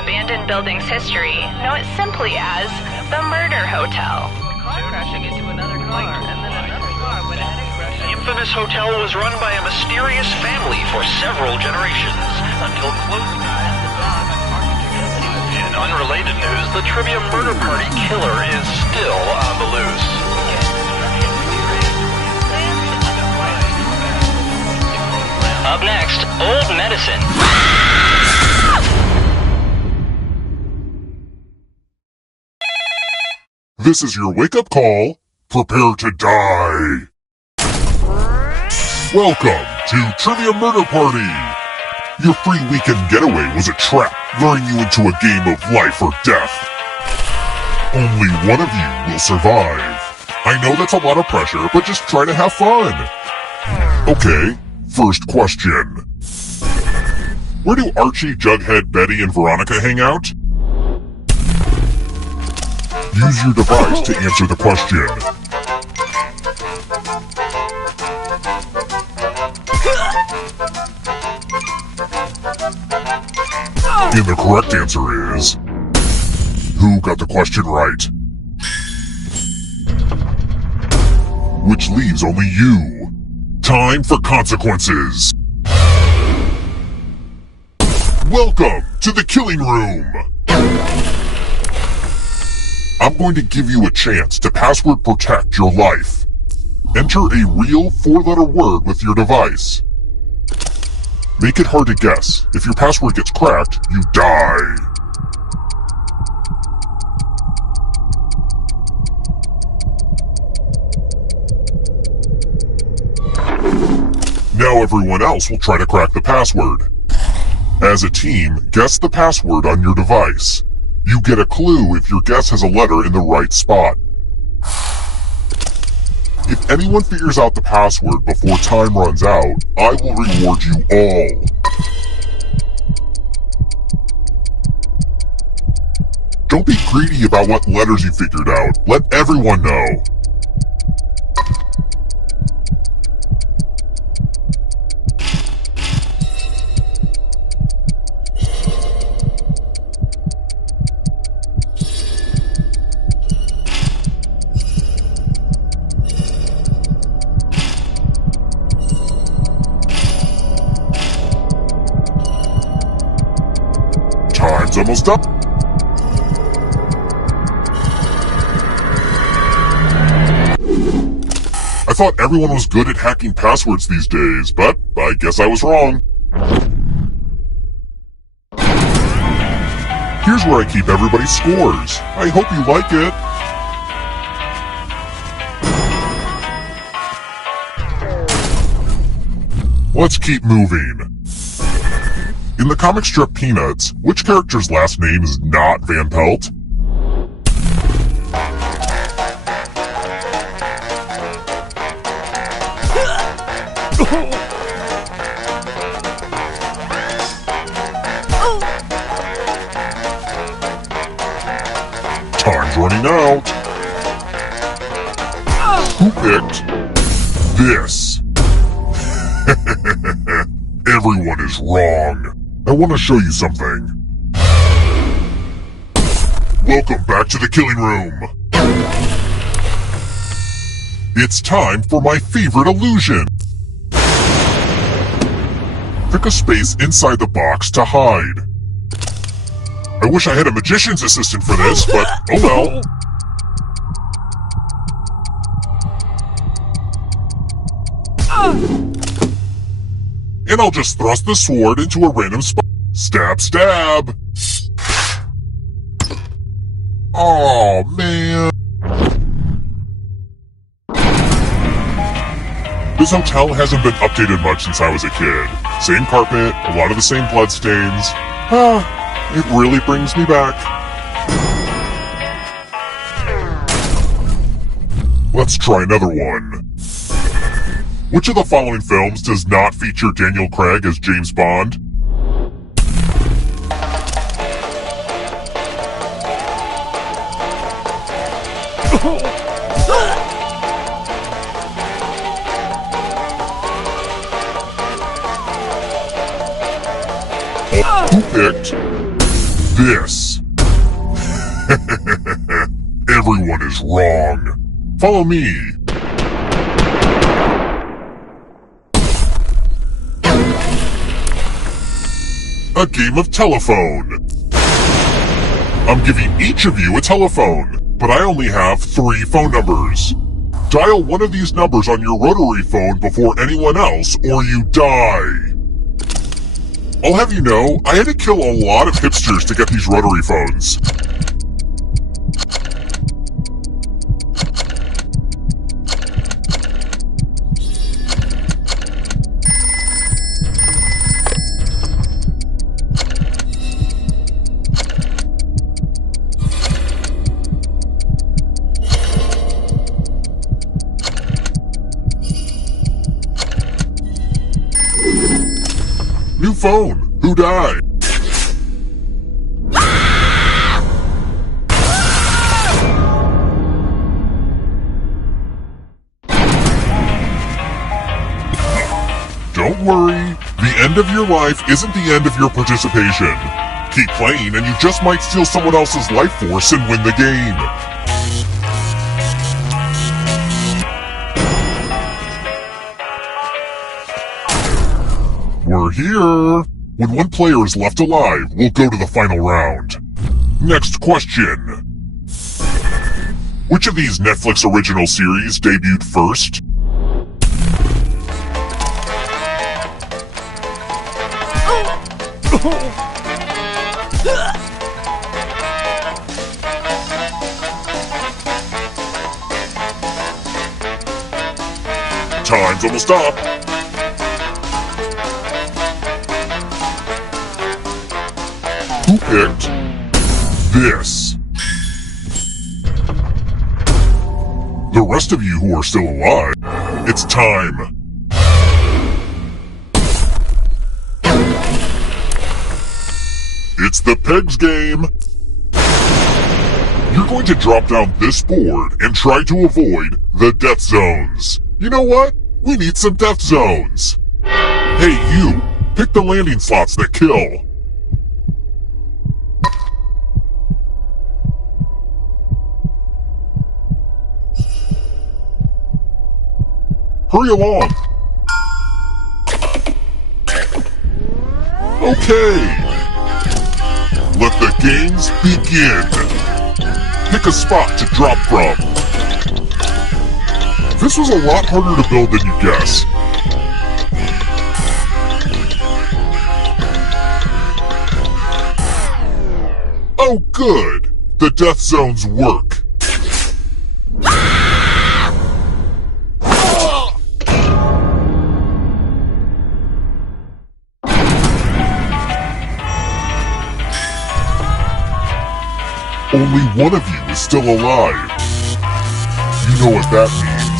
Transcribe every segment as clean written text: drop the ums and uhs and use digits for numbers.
abandoned building's history, know it simply as the Murder Hotel. Crashing into another car, and then another car went ahead and crashed. The infamous hotel was run by a mysterious family for several generations, until close ties the dog in unrelated news, the trivia murder party killer is still on the loose. Up next, Old Medicine. This is your wake-up call. Prepare to die. Welcome to Trivia Murder Party. Your free weekend getaway was a trap, luring you into a game of life or death. Only one of you will survive. I know that's a lot of pressure, but just try to have fun. Okay, first question. Where do Archie, Jughead, Betty, and Veronica hang out? Use your device to answer the question. And the correct answer is... Who got the question right? Which leaves only you. Time for consequences. Welcome to the killing room. I'm going to give you a chance to password protect your life. Enter a real 4-letter word with your device. Make it hard to guess. If your password gets cracked, you die. Now everyone else will try to crack the password. As a team, guess the password on your device. You get a clue if your guess has a letter in the right spot. If anyone figures out the password before time runs out, I will reward you all. Don't be greedy about what letters you figured out. Let everyone know. Time's almost up. I thought everyone was good at hacking passwords these days, but I guess I was wrong. Here's where I keep everybody's scores. I hope you like it. Let's keep moving. In the comic strip Peanuts, which character's last name is not Van Pelt? Time's running out. Who picked this? Everyone is wrong. I want to show you something. Welcome back to the killing room. It's time for my favorite illusion. Pick a space inside the box to hide. I wish I had a magician's assistant for this, but oh well. And I'll just thrust the sword into a random spot. Stab, stab! Aw, man. This hotel hasn't been updated much since I was a kid. Same carpet, a lot of the same bloodstains. It really brings me back. Let's try another one. Which of the following films does not feature Daniel Craig as James Bond? Who picked this. Everyone is wrong. Follow me. A game of telephone. I'm giving each of you a telephone, but I only have 3 phone numbers. Dial one of these numbers on your rotary phone before anyone else, or you die. I'll have you know, I had to kill a lot of hipsters to get these rotary phones. New phone. Who died? Don't worry. The end of your life isn't the end of your participation. Keep playing and you just might steal someone else's life force and win the game. We're here! When one player is left alive, we'll go to the final round. Next question. Which of these Netflix original series debuted first? Time's almost up. Who picked this? The rest of you who are still alive, it's time. It's the Pegs game. You're going to drop down this board and try to avoid the death zones. You know what? We need some death zones. Hey, you, pick the landing slots that kill. Hurry along. Okay. Let the games begin. Pick a spot to drop from. This was a lot harder to build than you guess. Oh good. The death zones work. Only one of you is still alive. You know what that means.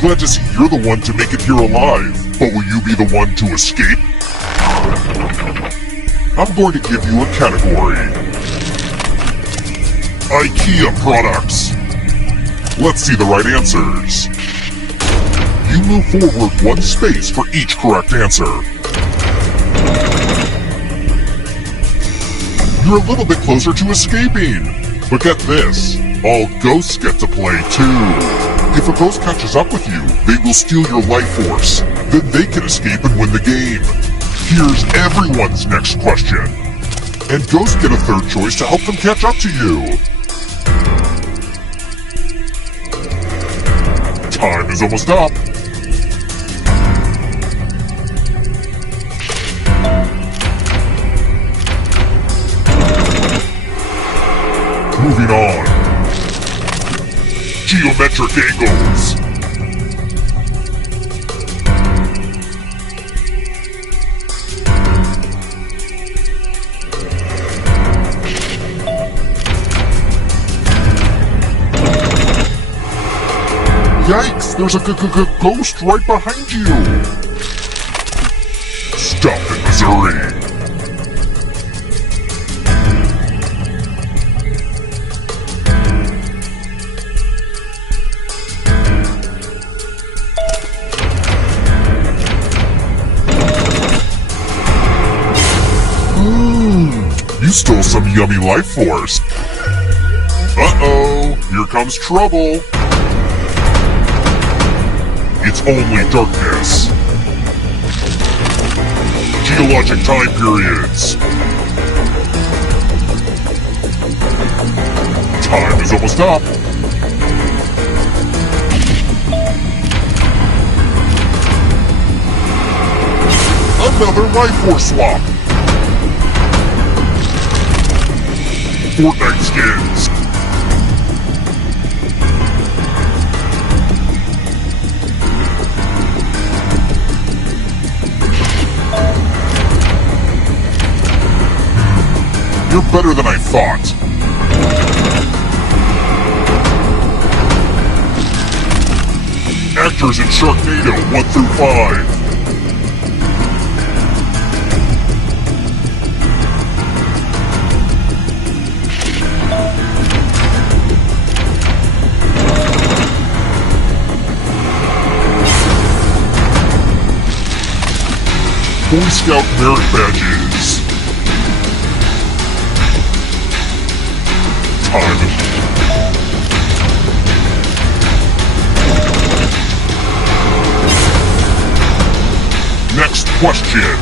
Glad to see you're the one to make it here alive, but will you be the one to escape? I'm going to give you a category. IKEA products. Let's see the right answers. You move forward 1 space for each correct answer. You're a little bit closer to escaping. But get this, all ghosts get to play too. If a ghost catches up with you, they will steal your life force. Then they can escape and win the game. Here's everyone's next question. And ghosts get a third choice to help them catch up to you. Time is almost up. Moving on. Geometric angles. Yikes, there's a ghost right behind you. Stop in Missouri. stole some yummy life force. Uh-oh, here comes trouble. It's only darkness. Geologic time periods. Time is almost up. Another life force swap. Fortnite skins. You're better than I thought. Actors in Sharknado 1 through 5. Boy Scout merit badges. Time. Next question.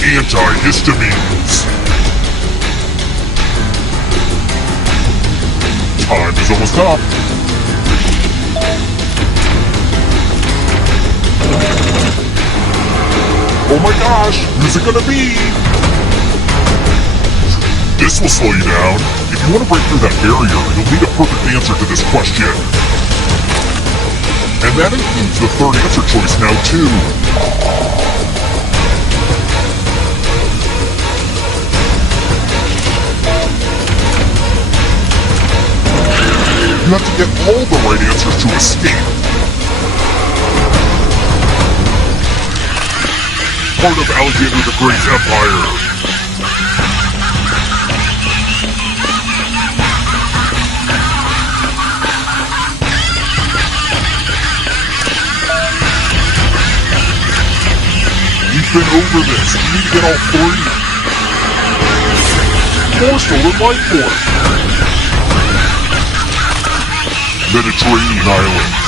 Antihistamines. Time is almost up. Oh my gosh, who's it gonna be? This will slow you down. If you want to break through that barrier, you'll need a perfect answer to this question. And that includes the third answer choice now too. You have to get all the right answers to escape. Part of Alexander the Great's empire. We've been over this. We need to get all three. 4 stolen life force. Mediterranean islands.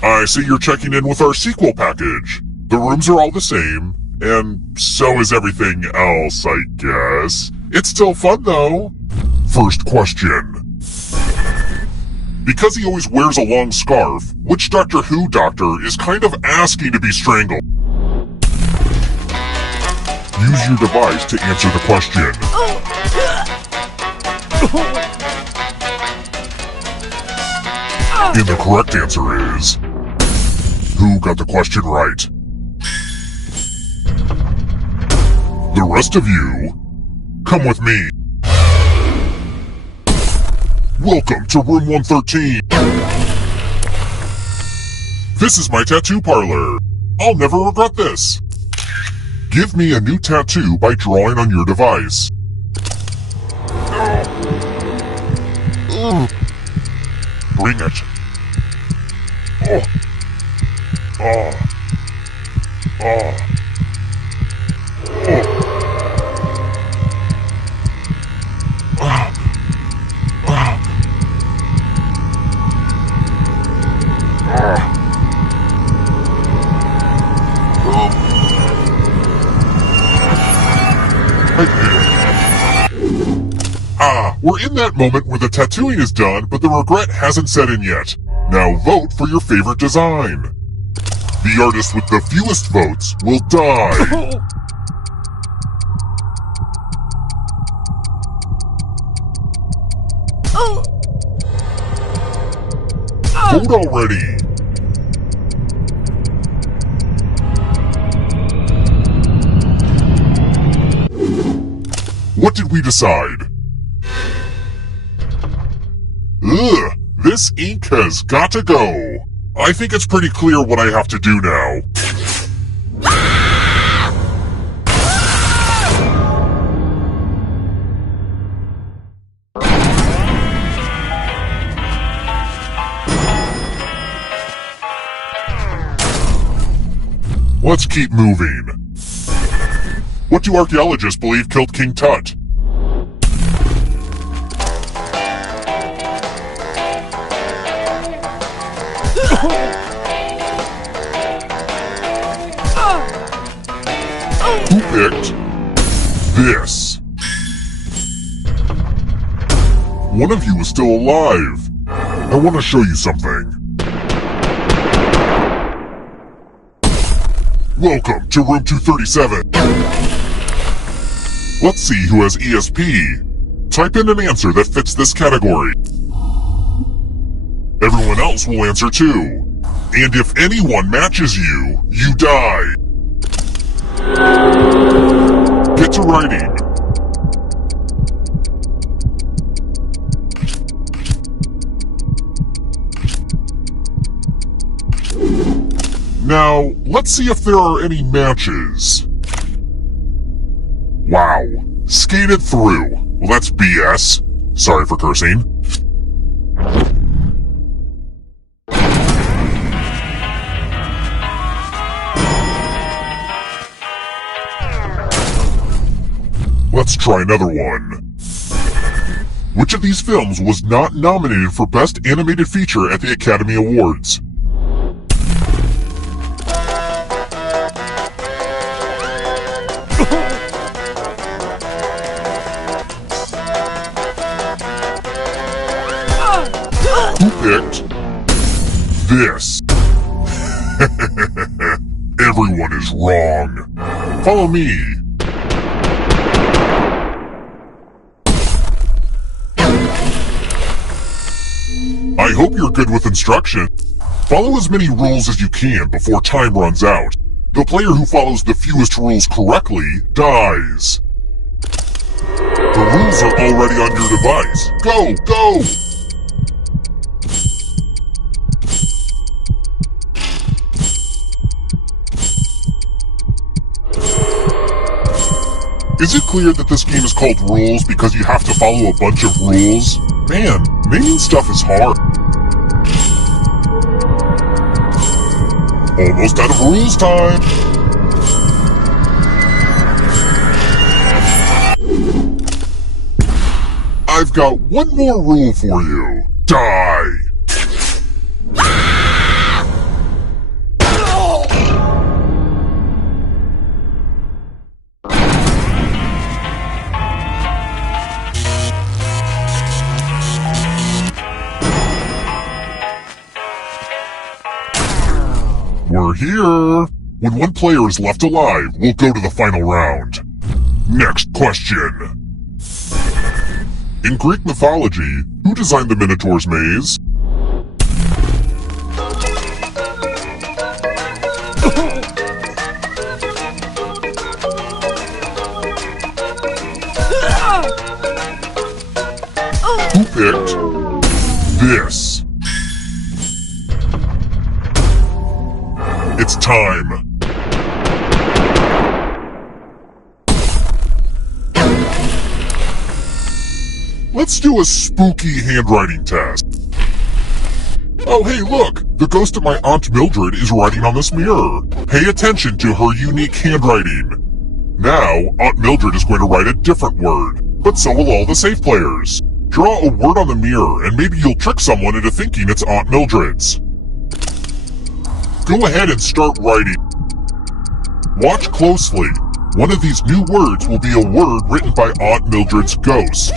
I see you're checking in with our sequel package. The rooms are all the same, and so is everything else, I guess. It's still fun, though. First question. Because he always wears a long scarf, which Doctor Who doctor is kind of asking to be strangled? Use your device to answer the question. And the correct answer is... Who got the question right? The rest of you, come with me. Welcome to room 113. This is my tattoo parlor. I'll never regret this. Give me a new tattoo by drawing on your device. Bring it. Oh. Oh. Oh. We're in that moment where the tattooing is done, but the regret hasn't set in yet. Now vote for your favorite design. The artist with the fewest votes will die. Vote already! What did we decide? Ugh, this ink has got to go. I think it's pretty clear what I have to do now. Let's keep moving. What do archaeologists believe killed King Tut? Who picked this? One of you is still alive. I want to show you something. Welcome to room 237. Let's see who has ESP. Type in an answer that fits this category. Everyone else will answer too. And if anyone matches you, you die. Get to writing. Now, let's see if there are any matches. Wow, skated through. Well, that's BS. Sorry for cursing. Let's try another one. Which of these films was not nominated for Best Animated Feature at the Academy Awards? Who picked this? Everyone is wrong. Follow me. I hope you're good with instruction. Follow as many rules as you can before time runs out. The player who follows the fewest rules correctly dies. The rules are already on your device. Go, go! Is it clear that this game is called Rules because you have to follow a bunch of rules? Man, naming stuff is hard. Almost out of rules time! I've got one more rule for you. Die! We're here! When one player is left alive, we'll go to the final round. Next question. In Greek mythology, who designed the Minotaur's maze? Who picked this? It's time. Let's do a spooky handwriting test. Oh hey look! The ghost of my Aunt Mildred is writing on this mirror. Pay attention to her unique handwriting. Now, Aunt Mildred is going to write a different word, but so will all the safe players. Draw a word on the mirror and maybe you'll trick someone into thinking it's Aunt Mildred's. Go ahead and start writing. Watch closely. One of these new words will be a word written by Aunt Mildred's ghost.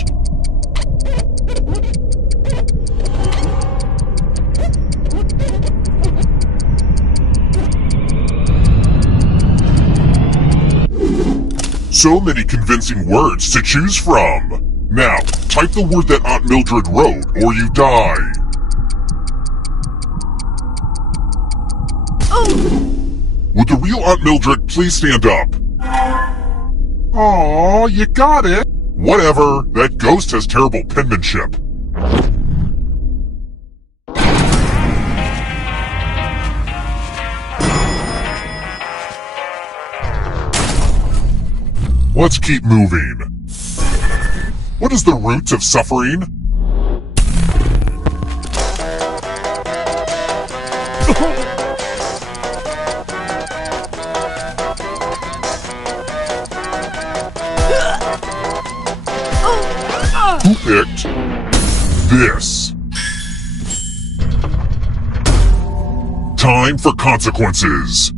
So many convincing words to choose from. Now, Type the word that Aunt Mildred wrote, or you die. Would the real Aunt Mildred please stand up? Aw, you got it. Whatever, that ghost has terrible penmanship. Let's keep moving. What is the root of suffering? Who picked this? Time for consequences.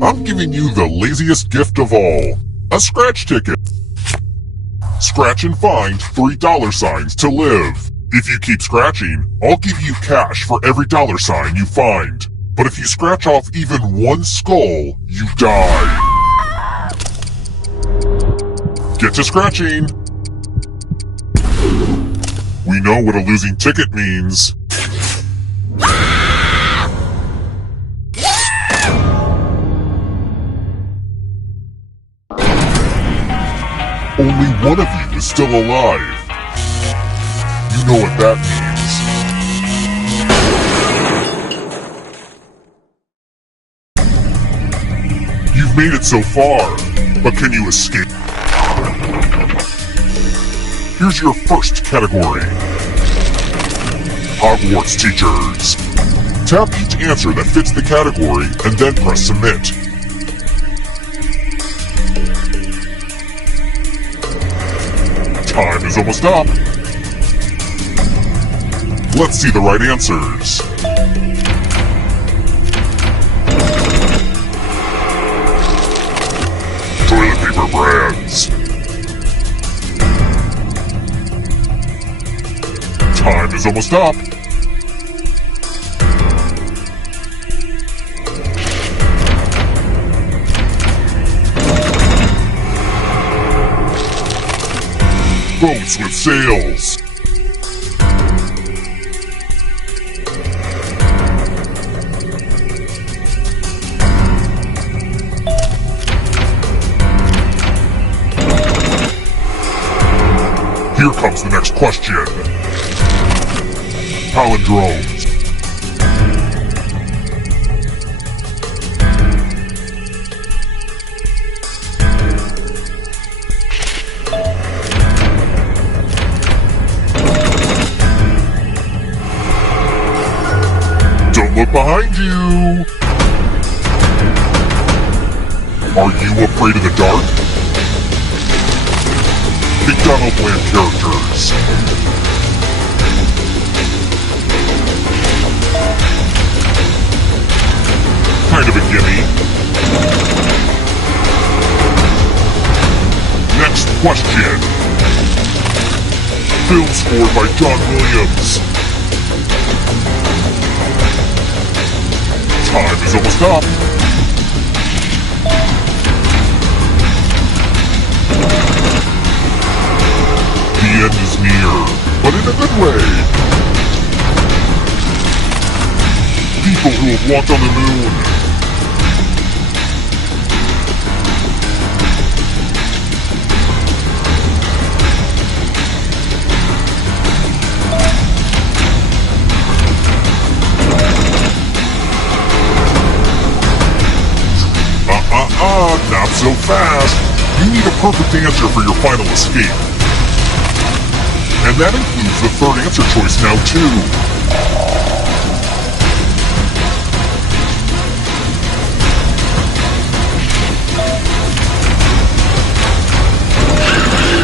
I'm giving you the laziest gift of all. A scratch ticket. Scratch and find $3 to live. If you keep scratching, I'll give you cash for every $sign you find. But if you scratch off even one skull, you die. Get to scratching. We know what a losing ticket means. Only one of you is still alive. You know what that means. You've made it so far, but can you escape? Here's your first category. Hogwarts teachers. Tap each answer that fits the category and then press submit. Time is almost up. Let's see the right answers. Toilet paper brands. Time is almost up. Boats with sails. Here comes the next question. Palindromes. Don't look behind you. Are you afraid of the dark? McDonald Land characters. Kind of a gimme. Next question. Film scored by John Williams. Time is almost up. The end is near, but in a good way. People who have walked on the moon. Not so fast. You need a perfect answer for your final escape. And that includes the third answer choice now, too.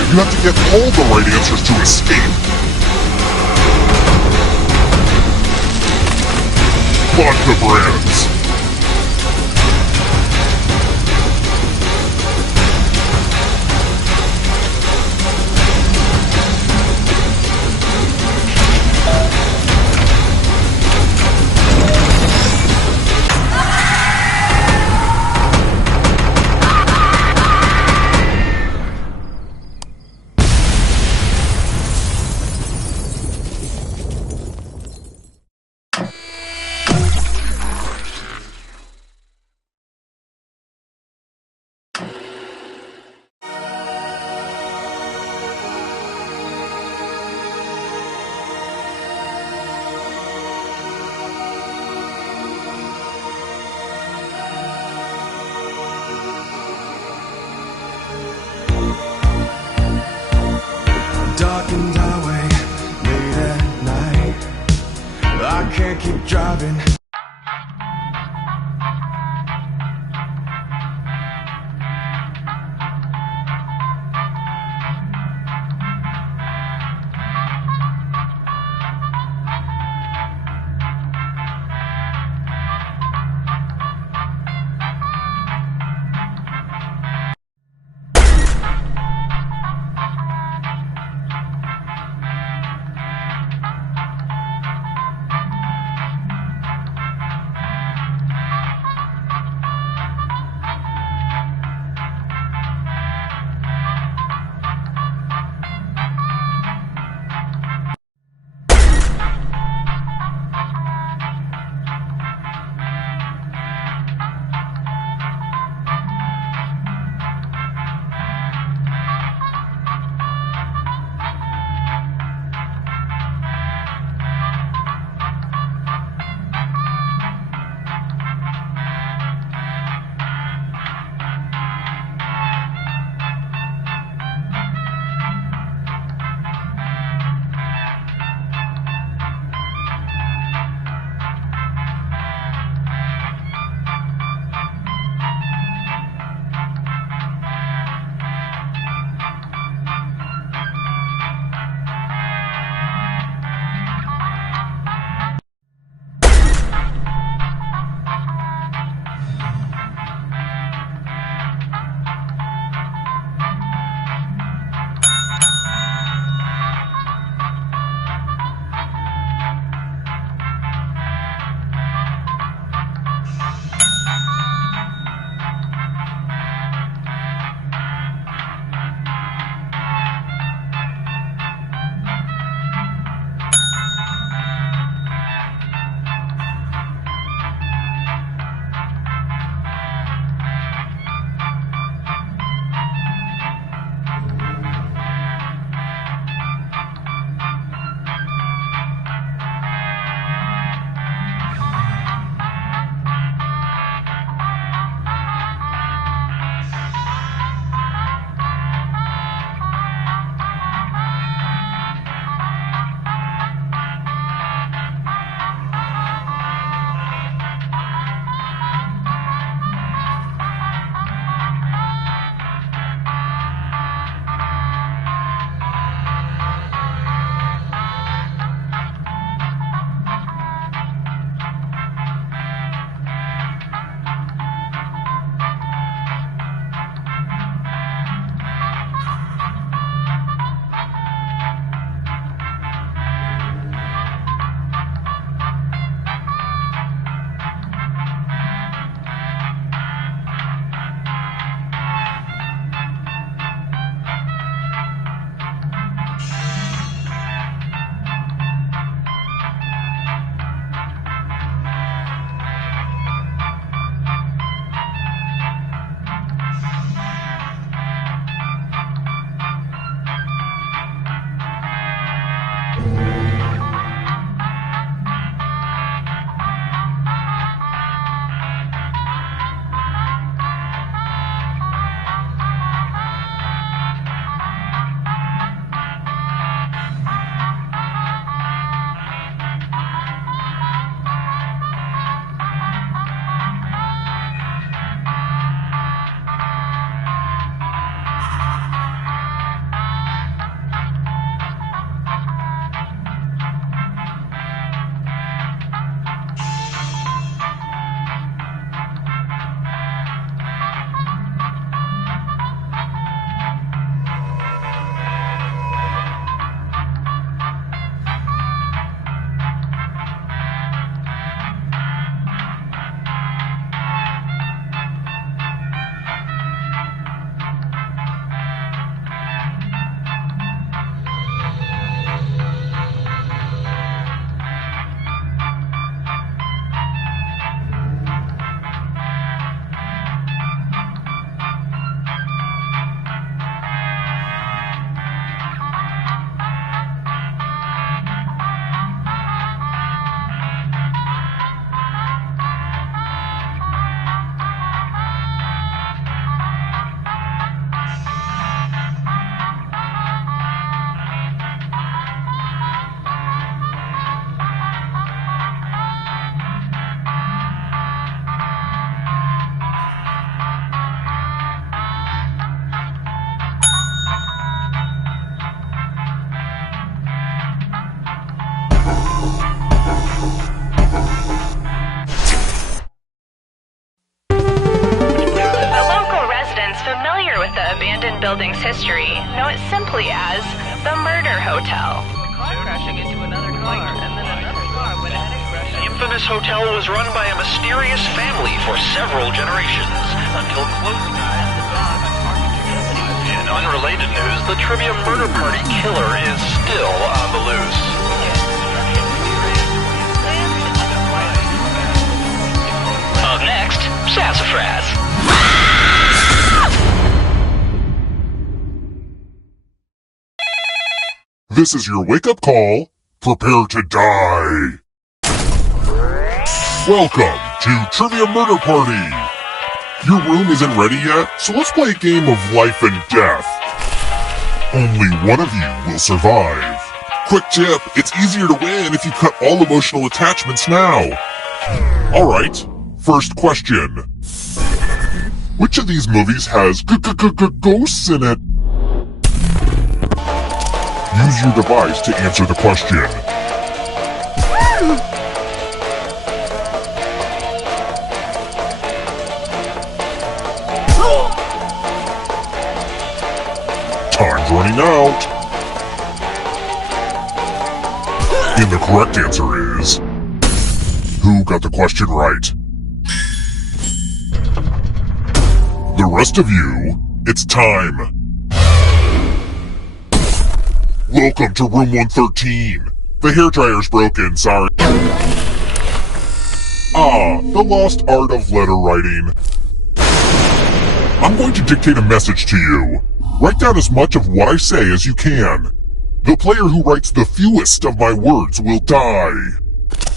You have to get all the right answers to escape. Vodka brands. keep driving. in building's history know it simply as the Murder Hotel. Car crashing into another car, and then another car went ahead and crashed. The infamous hotel was run by a mysterious family for several generations until close ties the dog in unrelated news, the trivia murder party killer is still on the loose. Up next, Sassafras. This is your wake-up call. Prepare to die. Welcome to Trivia Murder Party. Your room isn't ready yet, so let's play a game of life and death. Only one of you will survive. Quick tip, it's easier to win if you cut all emotional attachments now. Alright, first question. Which of these movies has ghosts in it? Use your device to answer the question. Time's running out. And the correct answer is... Who got the question right? The rest of you, it's time. Welcome to room 113. The hairdryer's broken, sorry. The lost art of letter writing. I'm going to dictate a message to you. Write down as much of what I say as you can. The player who writes the fewest of my words will die.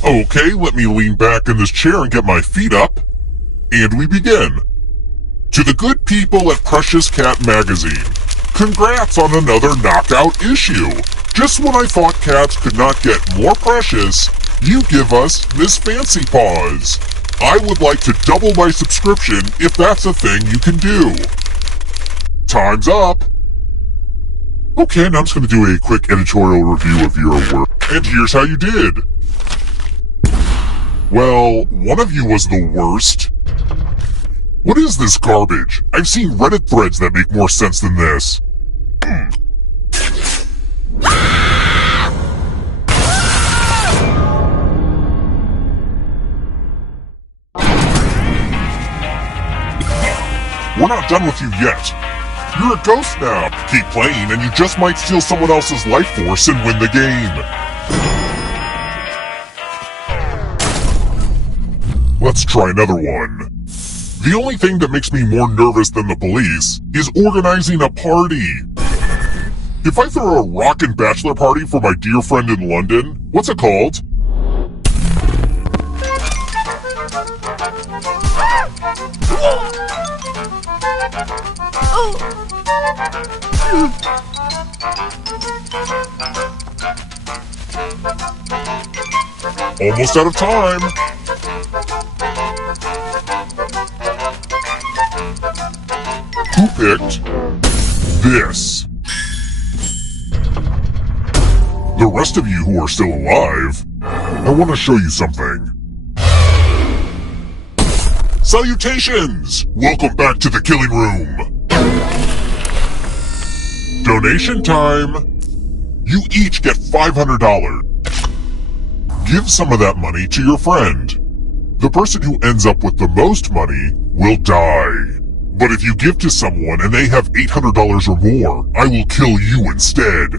Okay, let me lean back in this chair and get my feet up. And we begin. To the good people at Precious Cat Magazine, congrats on another knockout issue. Just when I thought cats could not get more precious, you give us Miss Fancy Paws. I would like to double my subscription if that's a thing you can do. Time's up. Okay, now I'm just going to do a quick editorial review of your work. And here's how you did. Well, one of you was the worst. What is this garbage? I've seen Reddit threads that make more sense than this. We're not done with you yet. You're a ghost now. Keep playing and you just might steal someone else's life force and win the game. Let's try another one. The only thing that makes me more nervous than the police is organizing a party. If I throw a rockin' bachelor party for my dear friend in London, what's it called? Almost out of time. Who picked this? The rest of you who are still alive, I want to show you something. Salutations! Welcome back to the killing room. Donation time. You each get $500. Give some of that money to your friend. The person who ends up with the most money will die. But if you give to someone and they have $800 or more, I will kill you instead.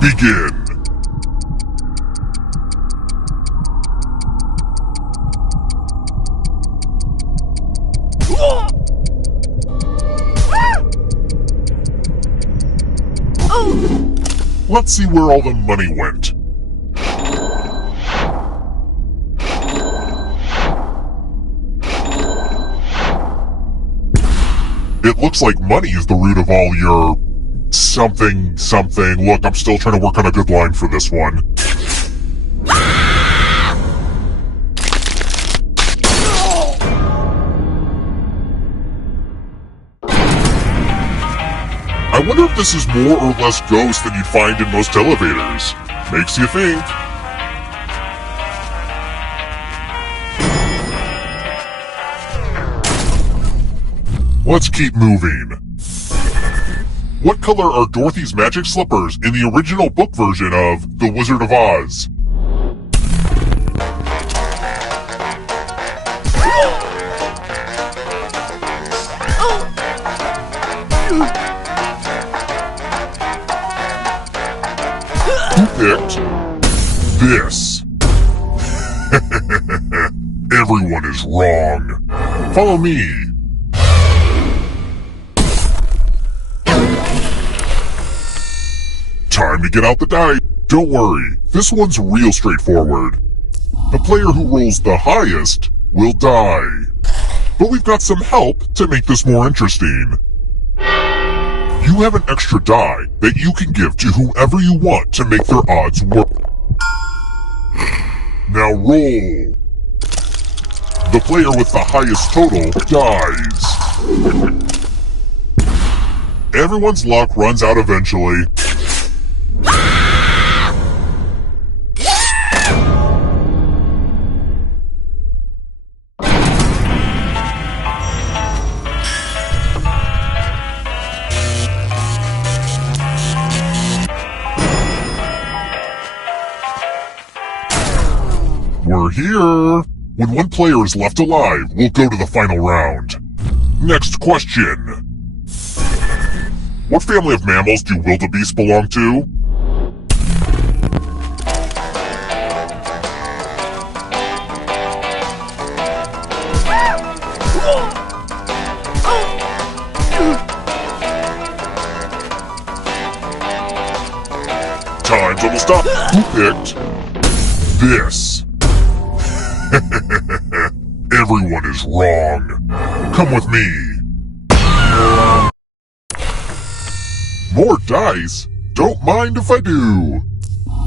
Begin. Let's see where all the money went. It looks like money is the root of all your... something. Look, I'm still trying to work on a good line for this one. I wonder if this is more or less ghost than you'd find in most elevators. Makes you think. Let's keep moving. What color are Dorothy's magic slippers in the original book version of The Wizard of Oz? Who picked this? Everyone is wrong. Follow me. Time to get out the die. Don't worry, this one's real straightforward. The player who rolls the highest will die. But we've got some help to make this more interesting. You have an extra die that you can give to whoever you want to make their odds work. Now roll. The player with the highest total dies. Everyone's luck runs out eventually. We're here! When one player is left alive, we'll go to the final round. Next question. What family of mammals do wildebeests belong to? Time's almost up. Who picked this? Everyone is wrong. Come with me. More dice? Don't mind if I do.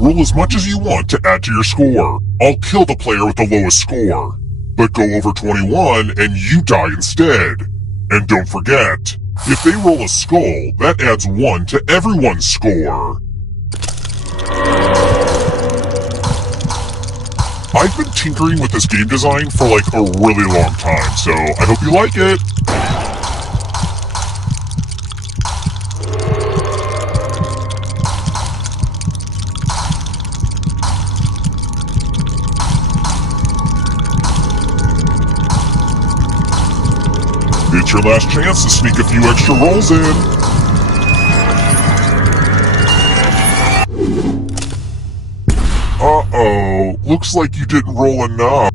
Roll as much as you want to add to your score. I'll kill the player with the lowest score. But go over 21 and you die instead. And don't forget, if they roll a skull, that adds 1 to everyone's score. I've been tinkering with this game design for like a really long time, so I hope you like it. It's your last chance to sneak a few extra rolls in. Uh-oh, looks like you didn't roll enough.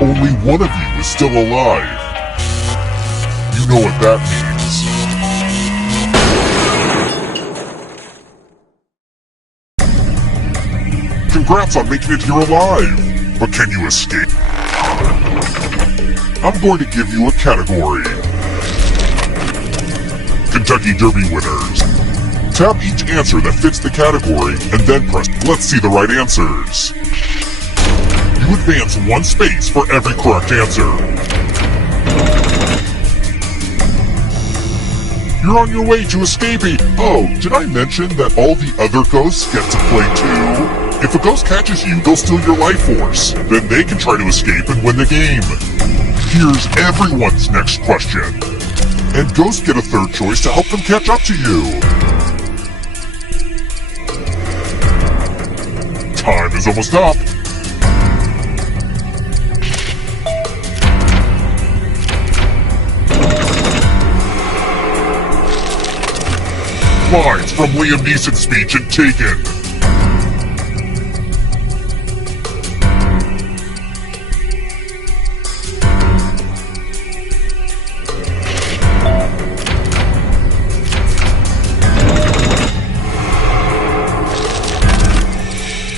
Only one of you is still alive. You know what that means. Congrats on making it here alive, but can you escape? I'm going to give you a category. Kentucky Derby winners. Tap each answer that fits the category and then press Let's see the right answers. You advance 1 space for every correct answer. You're on your way to escaping. Oh, did I mention that all the other ghosts get to play too? If a ghost catches you, they'll steal your life force. Then they can try to escape and win the game. Here's everyone's next question. And ghosts get a third choice to help them catch up to you. Time is almost up. Lines from Liam Neeson's speech in Taken.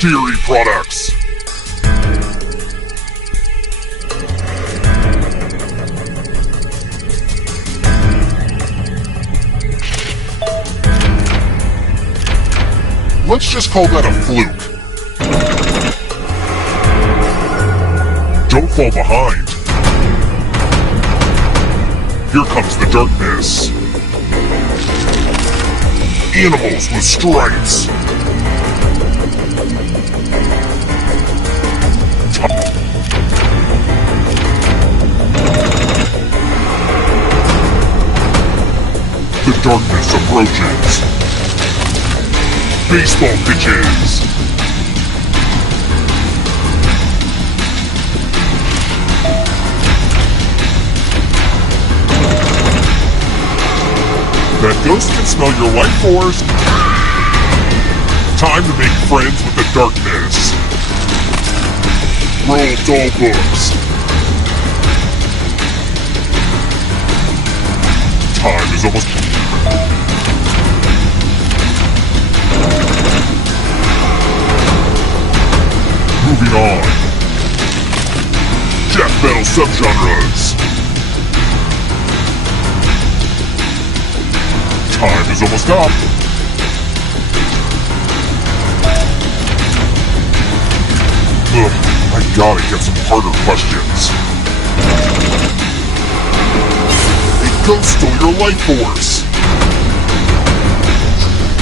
Dairy products. Let's just call that a fluke. Don't fall behind. Here comes the darkness. Animals with stripes. darkness approaches. Baseball pitches. That ghost can smell your life force. Time to make friends with the darkness. Roll doll books. Time is almost... Moving on. Death metal subgenres. Time is almost up. Ugh, I gotta get some harder questions. A ghost stole your life force.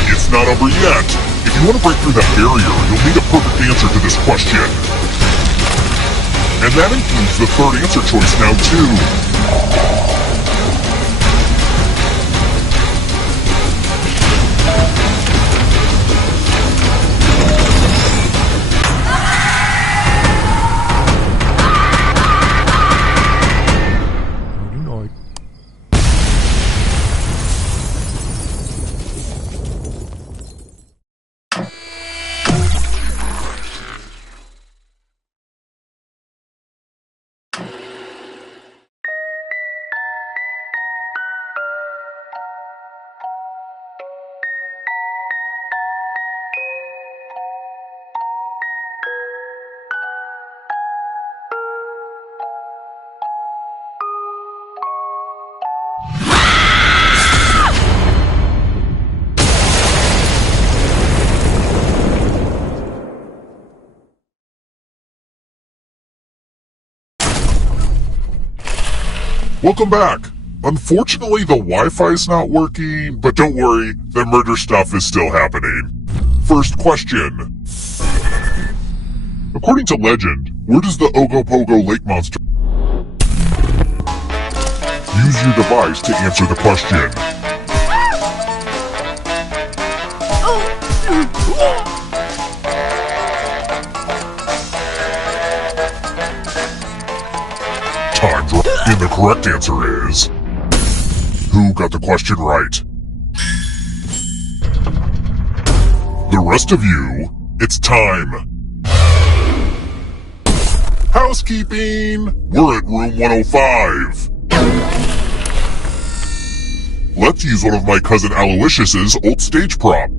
It's not over yet. If you want to break through that barrier, you'll need a perfect answer to this question. And that includes the third answer choice now, too. Welcome back! Unfortunately, the Wi-Fi's not working, but don't worry, the murder stuff is still happening. First question. According to legend, where does the Ogopogo lake monster... Use your device to answer the question. Time's up. And the correct answer is... Who got the question right? The rest of you, it's time. Housekeeping! We're at room 105. Let's use one of my cousin Aloysius's old stage prop.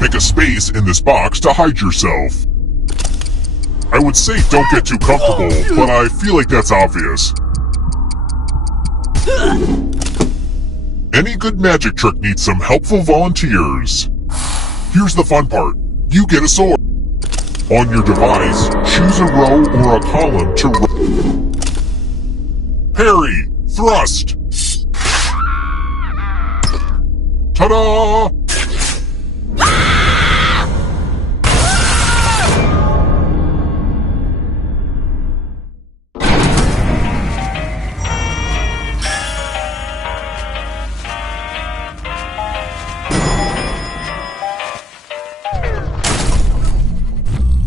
Pick a space in this box to hide yourself. I would say don't get too comfortable, but I feel like that's obvious. Any good magic trick needs some helpful volunteers. Here's the fun part. You get a sword. On your device, choose a row or a column to parry, thrust. Ta-da!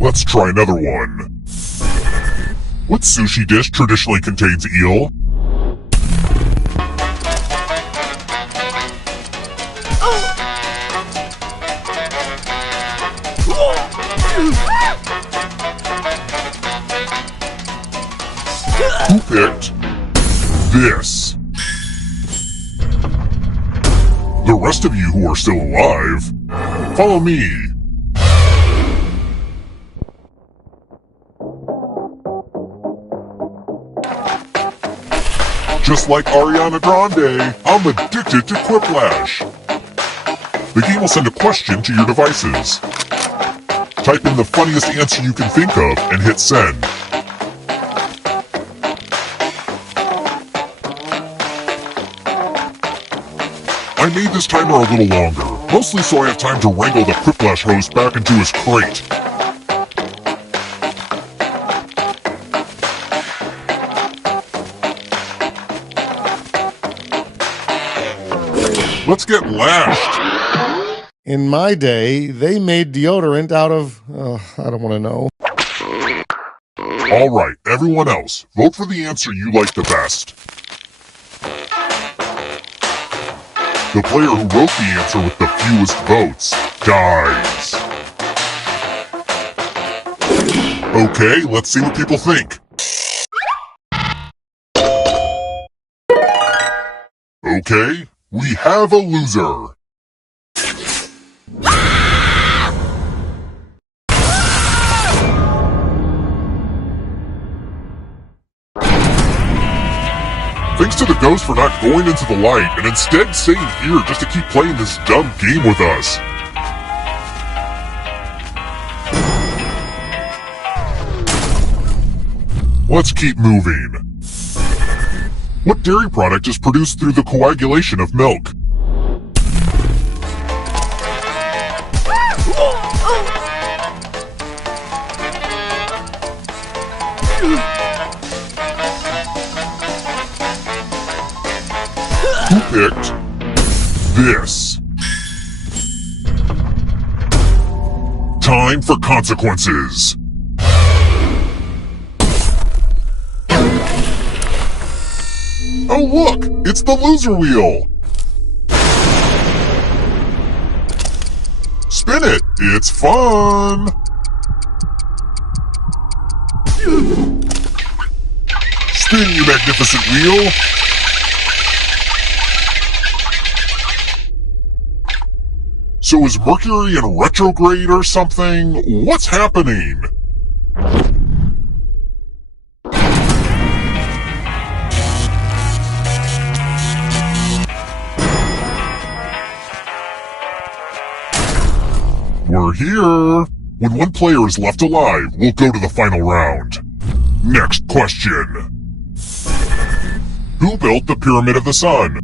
Let's try another one. What sushi dish traditionally contains eel? Who picked this? The rest of you who are still alive, follow me. Just like Ariana Grande, I'm addicted to Quiplash. The game will send a question to your devices. Type in the funniest answer you can think of and hit send. I made this timer a little longer, mostly so I have time to wrangle the Quiplash host back into his crate. Let's get lashed. In my day, they made deodorant out of... I don't want to know. All right, everyone else, vote for the answer you like the best. The player who wrote the answer with the fewest votes dies. Okay, let's see what people think. Okay, we have a loser. Thanks to the ghost for not going into the light and instead staying here just to keep playing this dumb game with us. Let's keep moving. What dairy product is produced through the coagulation of milk? Who picked this? Time for consequences. Oh look, it's the loser wheel. Spin it, it's fun. Spin, you magnificent wheel. So is Mercury in retrograde or something? What's happening? We're here. When one player is left alive, we'll go to the final round. Next question. Who built the Pyramid of the Sun?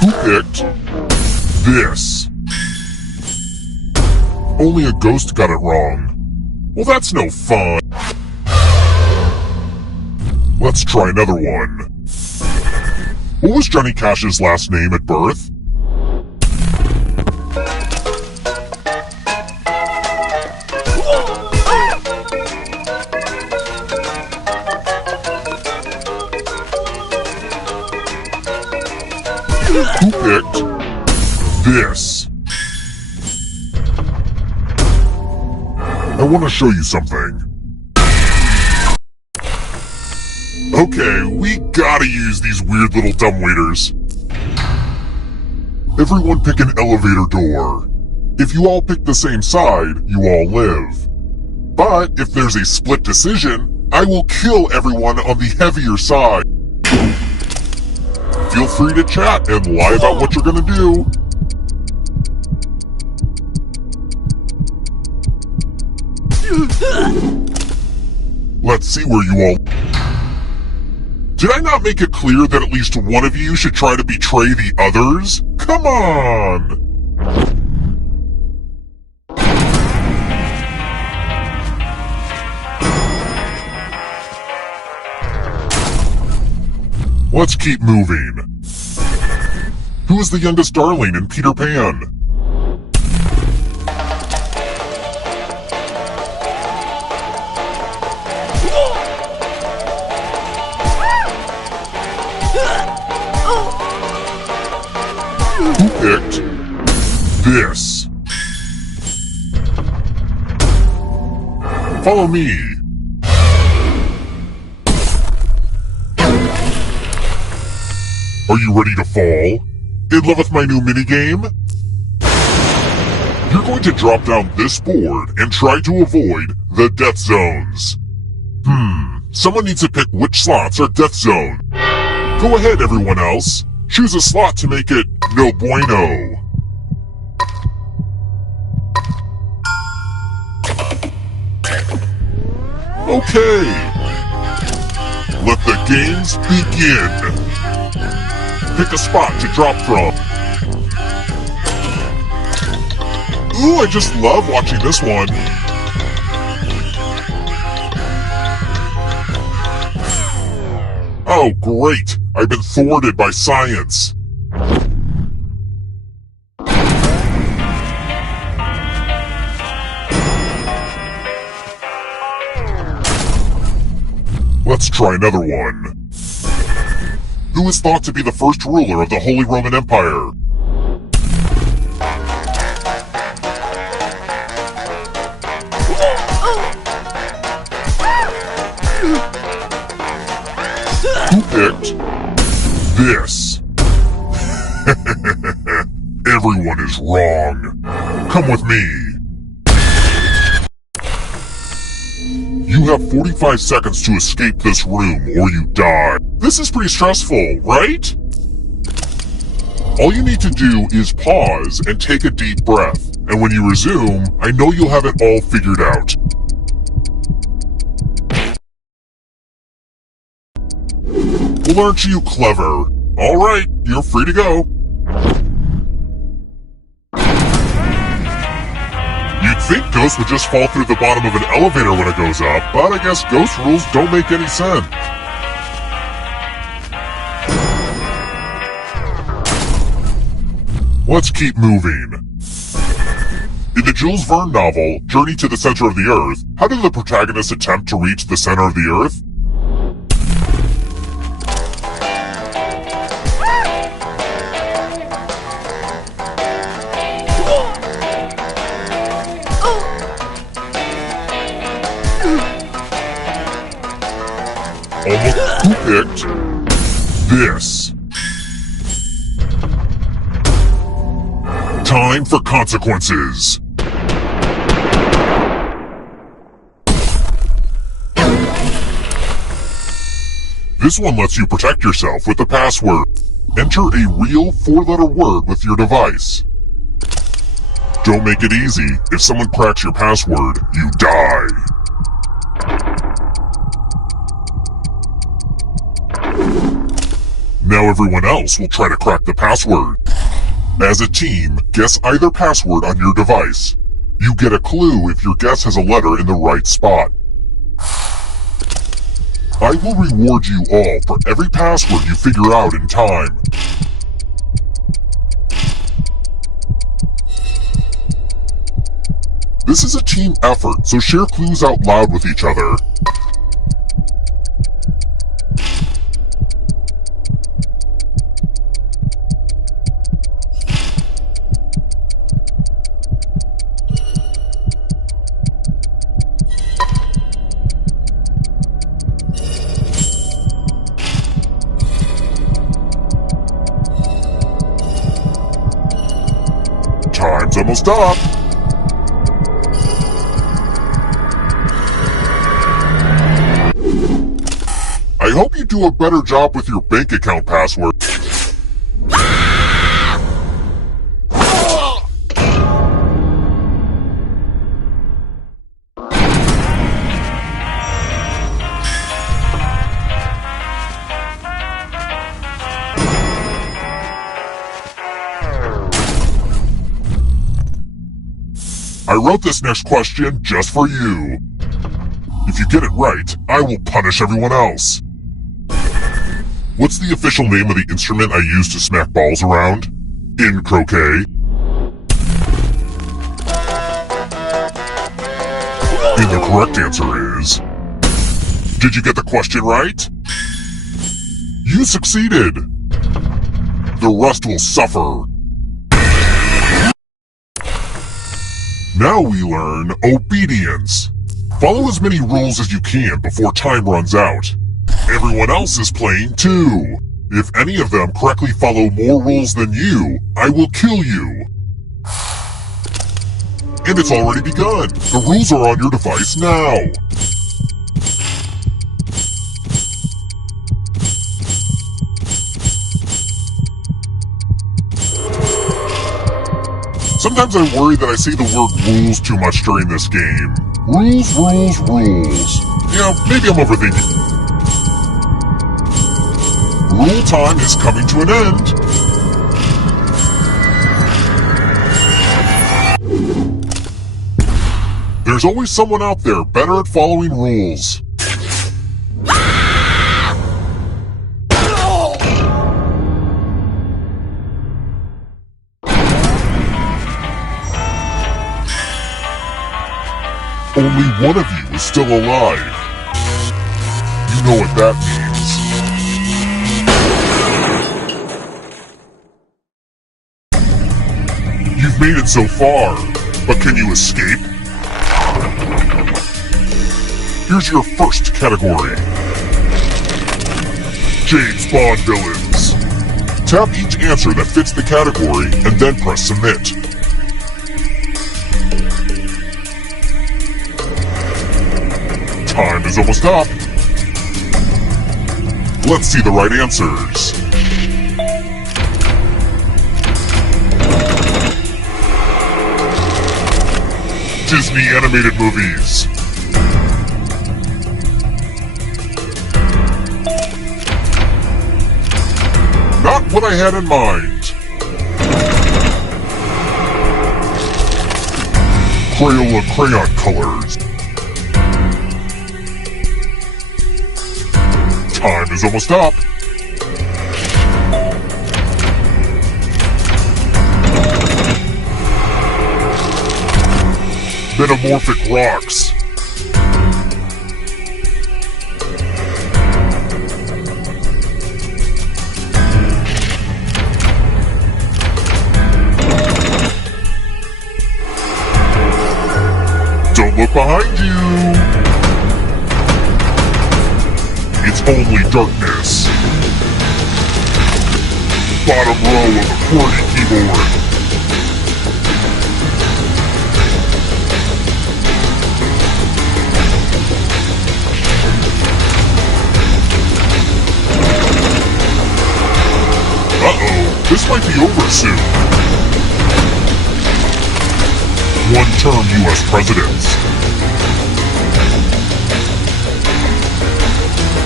Who picked this? Only a ghost got it wrong. Well, that's no fun. Let's try another one. What was Johnny Cash's last name at birth? Who picked this? I want to show you something. Okay, we gotta use these weird little dumbwaiters. Everyone pick an elevator door. If you all pick the same side, you all live. But if there's a split decision, I will kill everyone on the heavier side. Feel free to chat and lie about what you're gonna do. Let's see where you all... Did I not make it clear that at least one of you should try to betray the others? Come on! Let's keep moving. Who is the youngest darling in Peter Pan? Who picked this? Follow me. Are you ready to fall? In love with my new minigame? You're going to drop down this board and try to avoid the death zones. Someone needs to pick which slots are death zone. Go ahead, everyone else. Choose a slot to make it no bueno. Okay. Let the games begin. Pick a spot to drop from. Ooh, I just love watching this one. Oh, great! I've been thwarted by science. Let's try another one. Who is thought to be the first ruler of the Holy Roman Empire? Who picked this? Everyone is wrong. Come with me. You have 45 seconds to escape this room or you die. This is pretty stressful, right? All you need to do is pause and take a deep breath. And when you resume, I know you'll have it all figured out. Well, aren't you clever? Alright, you're free to go. You'd think ghosts would just fall through the bottom of an elevator when it goes up, but I guess ghost rules don't make any sense. Let's keep moving. In the Jules Verne novel, Journey to the Center of the Earth, how did the protagonist attempt to reach the center of the Earth? Who picked this? Time for consequences. This one lets you protect yourself with the password. Enter a real 4-letter word with your device. Don't make it easy. If someone cracks your password, you die. Now everyone else will try to crack the password. As a team, guess either password on your device. You get a clue if your guess has a letter in the right spot. I will reward you all for every password you figure out in time. This is a team effort, so share clues out loud with each other. Time's almost up. I hope you do a better job with your bank account password. I wrote this next question just for you. If you get it right, I will punish everyone else. What's the official name of the instrument I use to smack balls around? In croquet? And the correct answer is... Did you get the question right? You succeeded! The rest will suffer. Now we learn obedience. Follow as many rules as you can before time runs out. Everyone else is playing too. If any of them correctly follow more rules than you, I will kill you. And it's already begun. The rules are on your device now. Sometimes I worry that I say the word rules too much during this game. Rules, rules, rules. You know, maybe I'm overthinking. Rule time is coming to an end. There's always someone out there better at following rules. Only one of you is still alive. You know what that means. You've made it so far, but can you escape? Here's your first category. James Bond villains. Tap each answer that fits the category and then press submit. Time is almost up. Let's see the right answers. Disney animated movies. Not what I had in mind. Crayola crayon colors. Time is almost up. Metamorphic rocks. Don't look behind you. It's only darkness. Bottom row of a QWERTY keyboard. Uh-oh, this might be over soon. One-term U.S. presidents.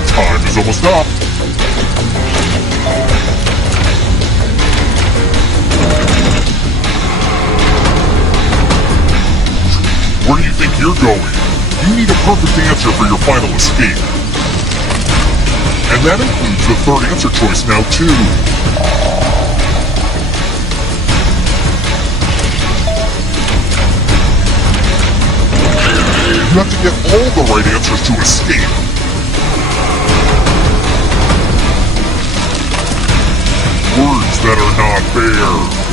Time is almost up. Where do you think you're going? You need a perfect answer for your final escape. And that includes the third answer choice now, too. You have to get all the right answers to escape. Words that are not fair.